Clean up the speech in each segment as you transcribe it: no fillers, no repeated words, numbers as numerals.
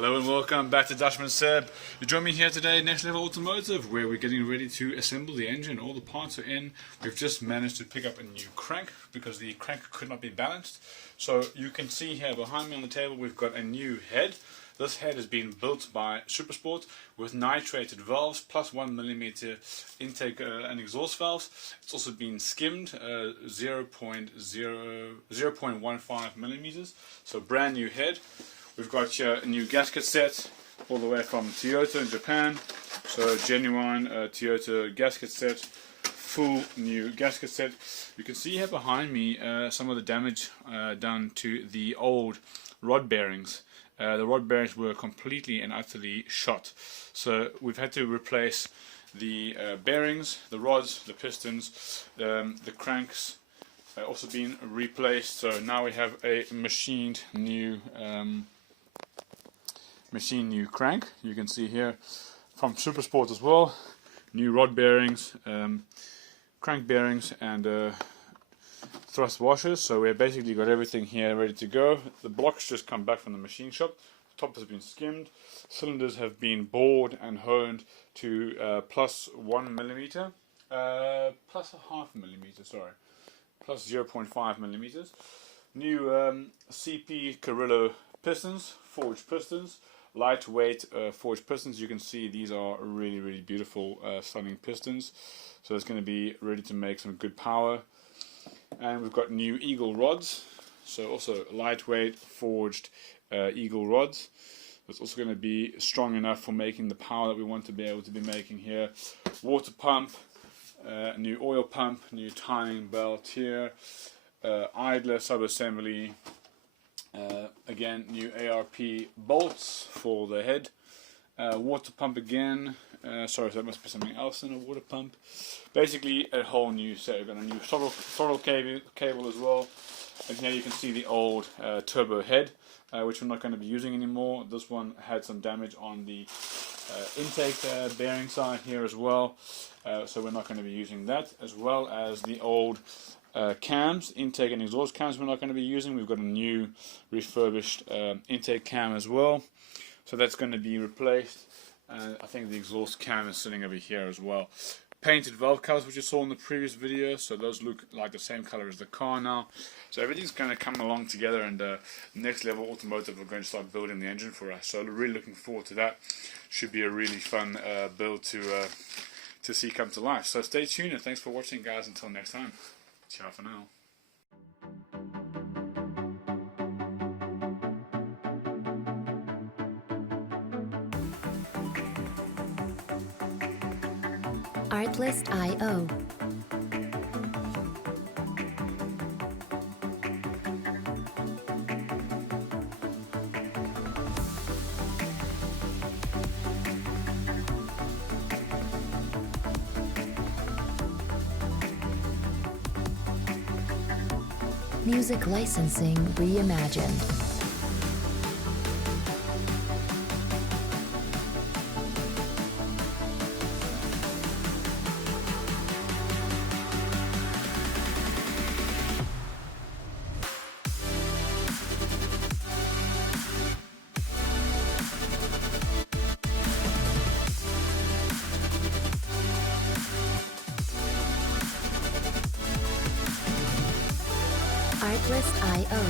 Hello and welcome back to Dutchman Seb. You join me here today at Next Level Automotive, where we're getting ready to assemble the engine. All the parts are in. We've just managed to pick up a new crank because the crank could not be balanced. So you can see here behind me on the table we've got a new head. This head has been built by Supra Sport with nitrated valves plus 1mm intake and exhaust valves. It's also been skimmed 0.15 millimeters. So brand new head. We've got here a new gasket set all the way from Toyota in Japan. So genuine Toyota gasket set, full new gasket set. You can see here behind me some of the damage done to the old rod bearings. The rod bearings were completely and utterly shot. So we've had to replace the bearings, the rods, the pistons, the cranks also been replaced. So now we have a machined new crank. You can see here from Supra Sport as well, new rod bearings, crank bearings and thrust washers. So we've basically got everything here ready to go. The blocks just come back from the machine shop. The top has been skimmed. Cylinders have been bored and honed to plus 1mm, plus a half millimeter, sorry, plus 0.5 millimeters. New CP Carrillo pistons, forged pistons, lightweight forged pistons. You can see these are really beautiful stunning pistons. So it's going to be ready to make some good power. And we've got new Eagle rods, so also lightweight forged Eagle rods. It's also going to be strong enough for making the power that we want to be able to be making here. Water pump, new oil pump, new timing belt here, idler sub-assembly, again new ARP bolts for the head, water pump again. Sorry, so that must be something else than a water pump. Basically a whole new set. We've got a new throttle cable as well. And here you can see the old turbo head, which we're not going to be using anymore. This one had some damage on the intake bearing side here as well, so we're not going to be using that, as well as the old cams, intake and exhaust cams we're not going to be using. We've got a new refurbished intake cam as well, so that's going to be replaced. I think the exhaust cam is sitting over here as well. Painted valve covers, which you saw in the previous video, so those look like the same color as the car now. So everything's going to come along together, and Next Level Automotive are going to start building the engine for us. So really looking forward to that. Should be a really fun build to see come to life. So stay tuned, and thanks for watching, guys. Until next time, ciao for now. Artlist.io. Music licensing reimagined. Artlist.io.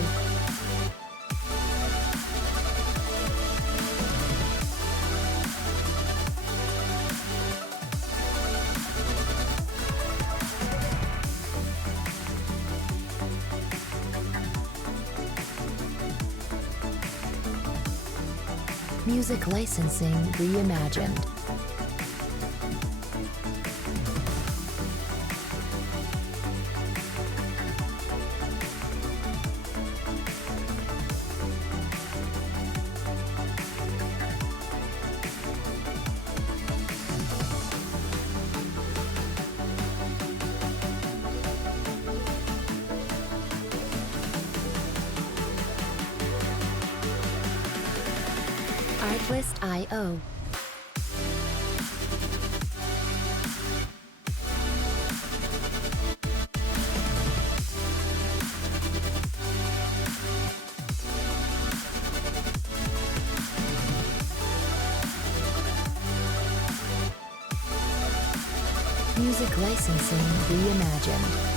Music licensing reimagined. Artlist.io. Music licensing reimagined.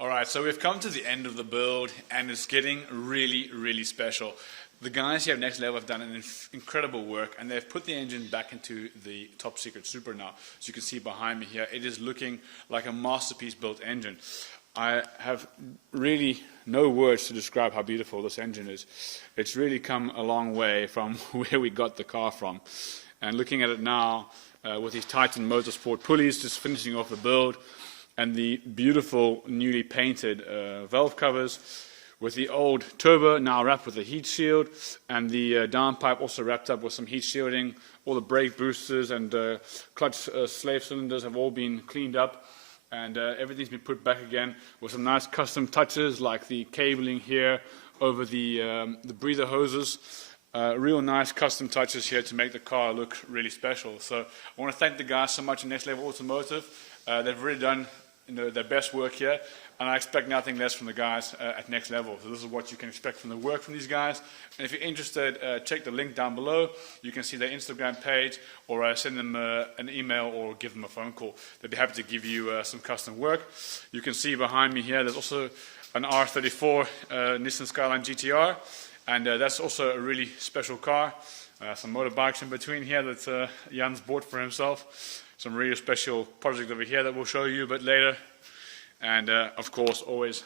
Alright, so we've come to the end of the build and it's getting really, really special. The guys here at Next Level have done an incredible work and they've put the engine back into the top secret Supra now. As you can see behind me here, it is looking like a masterpiece built engine. I have really no words to describe how beautiful this engine is. It's really come a long way from where we got the car from. And looking at it now with these Titan Motorsport pulleys just finishing off the build, and the beautiful newly painted valve covers with the old turbo now wrapped with a heat shield, and the downpipe also wrapped up with some heat shielding. All the brake boosters and clutch slave cylinders have all been cleaned up, and everything's been put back again with some nice custom touches like the cabling here over the breather hoses. Real nice custom touches here to make the car look really special. So I want to thank the guys so much in Next Level Automotive. They've really done their best work here, and I expect nothing less from the guys at Next Level. So this is what you can expect from the work from these guys. And if you're interested, check the link down below. You can see their Instagram page, or send them an email or give them a phone call. They'd be happy to give you some custom work. You can see behind me here there's also an R34 Nissan Skyline GTR, and that's also a really special car. Some motorbikes in between here that Jan's bought for himself. Some really special project over here that we'll show you a bit later. And of course, always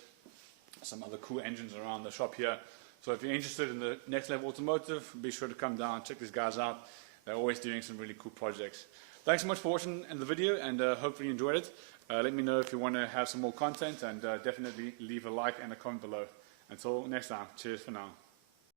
some other cool engines around the shop here. So if you're interested in the Next Level Automotive, be sure to come down and check these guys out. They're always doing some really cool projects. Thanks so much for watching the video, and hopefully you enjoyed it. Let me know if you want to have some more content, and definitely leave a like and a comment below. Until next time, cheers for now.